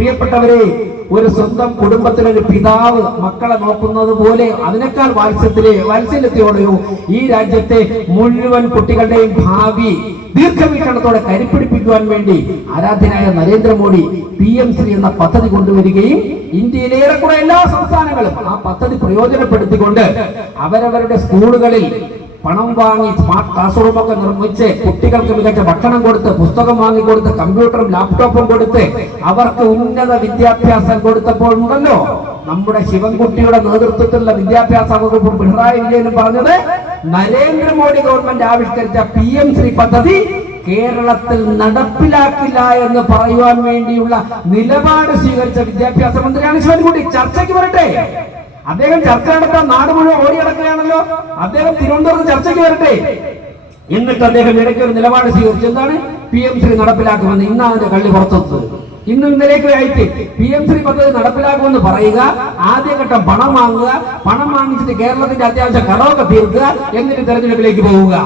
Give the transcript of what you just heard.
പ്രിയപ്പെട്ടവരെ, ഒരു സ്വന്തം കുടുംബത്തിലൊരു പിതാവ് മക്കളെ നോക്കുന്നത് പോലെ അതിനേക്കാൾ വാത്സല്യത്തോടെയോ ഈ രാജ്യത്തെ മുഴുവൻ കുട്ടികളുടെയും ഭാവി ദീർഘവീക്ഷണത്തോടെ കരുപ്പിടിപ്പിക്കുവാൻ വേണ്ടി ആരാധ്യനായ നരേന്ദ്രമോദി PM-ശ്രീ എന്ന പദ്ധതി കൊണ്ടുവരികയും ഇന്ത്യയിലെ ഏറെക്കുറെ എല്ലാ സംസ്ഥാനങ്ങളും ആ പദ്ധതി പ്രയോജനപ്പെടുത്തിക്കൊണ്ട് അവരവരുടെ സ്കൂളുകളിൽ പണം വാങ്ങി സ്മാർട്ട് ക്ലാസ് റൂമൊക്കെ നിർമ്മിച്ച് കുട്ടികൾക്ക് മികച്ച ഭക്ഷണം കൊടുത്ത്, പുസ്തകം വാങ്ങിക്കൊടുത്ത്, കമ്പ്യൂട്ടറും ലാപ്ടോപ്പും കൊടുത്ത് അവർക്ക് ഉന്നത വിദ്യാഭ്യാസം കൊടുത്തപ്പോഴുണ്ടല്ലോ നമ്മുടെ ശിവൻകുട്ടിയുടെ നേതൃത്വത്തിലുള്ള വിദ്യാഭ്യാസ വകുപ്പും പിണറായി വിജയനും പറഞ്ഞത് നരേന്ദ്രമോദി ഗവൺമെന്റ് ആവിഷ്കരിച്ച PM-ശ്രീ പദ്ധതി കേരളത്തിൽ നടപ്പിലാക്കില്ല എന്ന് പറയുവാൻ വേണ്ടിയുള്ള നിലപാട് സ്വീകരിച്ച വിദ്യാഭ്യാസ മന്ത്രിയാണ് ശിവൻകുട്ടി. ചർച്ചയ്ക്ക് വരട്ടെ, അദ്ദേഹം ചർച്ച നടത്താൻ നാട് മുഴുവൻ ഓടി നടക്കുകയാണല്ലോ. അദ്ദേഹം തിരുവനന്തപുരത്ത് ചർച്ചയ്ക്ക് വരട്ടെ. എന്നിട്ട് അദ്ദേഹം ഇടയ്ക്ക് ഒരു നിലപാട് സ്വീകരിച്ചു. എന്താണ്? PM-ശ്രീ നടപ്പിലാക്കുമെന്ന്. ഇന്നാണ് അതിന്റെ കള്ളി പുറത്തെത്തുന്നത്. ഇന്നും ഇന്നലേക്ക് ആയിട്ട് PM-ശ്രീ പദ്ധതി നടപ്പിലാക്കുമെന്ന് പറയുക, ആദ്യഘട്ടം പണം വാങ്ങുക, പണം വാങ്ങിച്ചിട്ട് കേരളത്തിന്റെ അത്യാവശ്യം കടമൊക്കെ തീർക്കുക, എന്നിട്ട് തെരഞ്ഞെടുപ്പിലേക്ക് പോവുക.